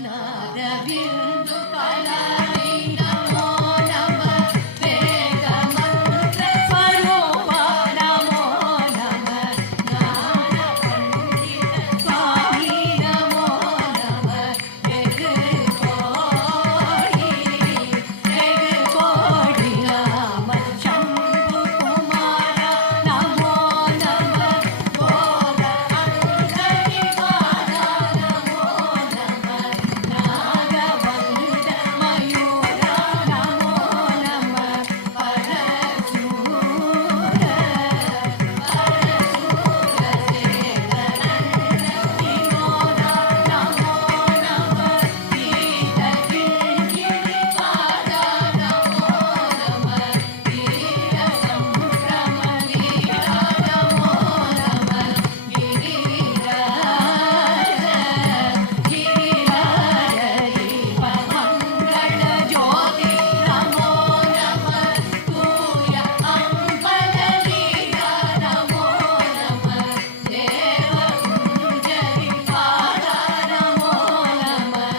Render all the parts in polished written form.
ನಾದಬಿಂದು ಕಲಾಯಿ ನಮೋ ನಮಃ ವೇದ ಮಂತ್ರ ಸ್ವರೂಪ ನಮೋ ನಮಃ ಜ್ಞಾನ ಪಂಡಿತ ಸ್ವಾಮಿ ನಮೋ ನಮಃ ಜಗ ಕೋಡಿ ರಾಮ ಶಂಭು ಕುಮಾರ ನಮೋ ನಮಃ ಗೋರ ಅಂಗಡಿ ಬಾಲ ನಮೋ ನಮಃ ನಾಗವಂತ ಮಯೂರ ನಮೋ ನಮಃ ಪರಶೂರ ವಿನೋದ ನಮೋ ನಮಃ ಗೀತ ಕಿಂಕಿಣಿ ಪಾದ ನಮೋ ನಮಃ ವೀರ ಸಂಭ್ರಮ ವೀರ ನಮೋ ನಮಃ ಗಿರಿರಾಜ ಗಿರಿರಾಜ ದೀಪ ಮಂಗಳ ಜ್ಯೋತಿ ನಮೋ ನಮಃ ತೂಯ ಅಂಬಲಲೀಲ ನಮೋ ನಮಃ ದೇವ ಕುಂಜರಿ ಪಾದ ನಮೋ ನಮಃ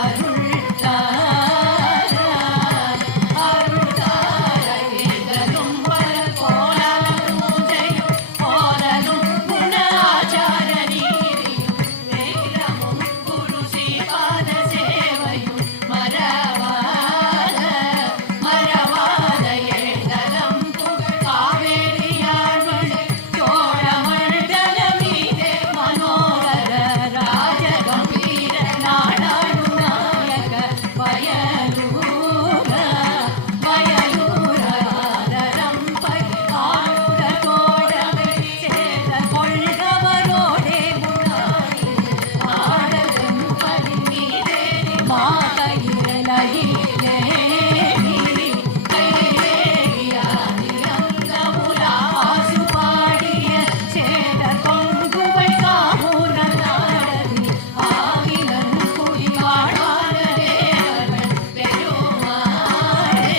ಅರುಳ್ತಾರ ಅರುಳ್ತಾರ ಗೀತದುಂಬರ ಕೋಲಲ ಪೂಜೆಯು ಕೋಲಲು ಗುಣಾಚಾರ ನೀರಿಯು ವೇರಮು ಗುರು ಶ್ರೀಪಾದ ಸೇವೆಯು ಮರವಾದ ಮರವಾದ ಎಳದಂಪುಗ ಕಾವೇರಿಯಾಳ್ವಳೆ ಚೋಳಮಂಡಲ ಮೀದೆ ಮನೋಹರ ರಾಜ ಗಂಭೀರ ನಾಡಾಡು ನಾಯಕ ಬಯಲೂರ ಬಯಲೂರಾದರಂಪೈ ಆಡುಗ ತೋಡವೇ ಸೇದ ಕೊಳ್ಳವರೋಡೆ ಮುರಾರಿ ಆಡದಂಪಲಿ ಮೀದೇರಿ ಮಾತೈರಲಹಿಲೇ கையேறியாதிரங்கமுல ஆசுபாடிய சேத கொங்குவை காமூர நாடதி ஆவினன் குடிவாழாத தேவர்கள் பெருமாளே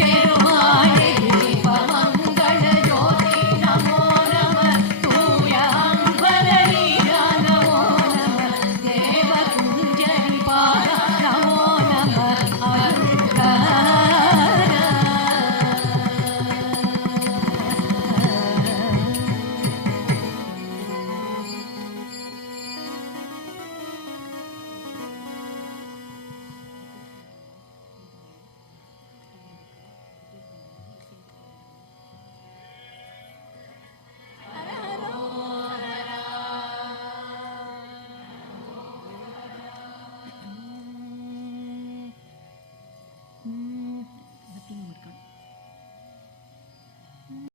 பெருமாளே தீபமங்கள ஜோதி நமோ நமः தூய அம்பலலீல நமோ நமः தேவ குஞ்சரி பாத நமோ நமः